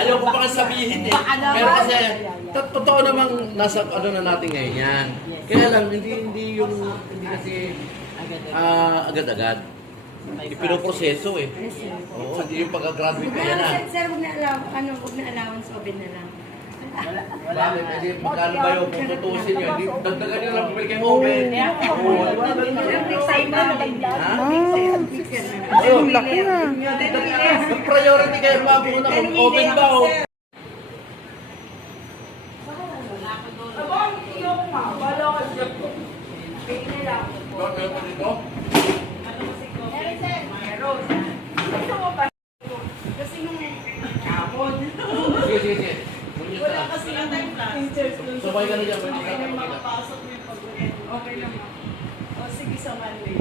Ayaw ko pa sabihin eh. Pero kasi, totoo namang nasa ano na natin ngayon yan. Kaya lang, hindi kasi agad-agad. Pinoproseso eh. Oo, hindi yung pagka-graduate kaya na. Sir, huwag na allowance, open na lang. Bakit? Kasi magkano ba yung pututusin nyo? Dagdagan nyo lang pumili kayong oven. Ang laki na. Priority kayo mabuna kung oven ba o... Kasi nung kapon. Sige. Wala kasi yung teachers dun. Sabay ka na dyan. Okay na makapasok yung pag-uwi. Okay naman. O sige sa Monday.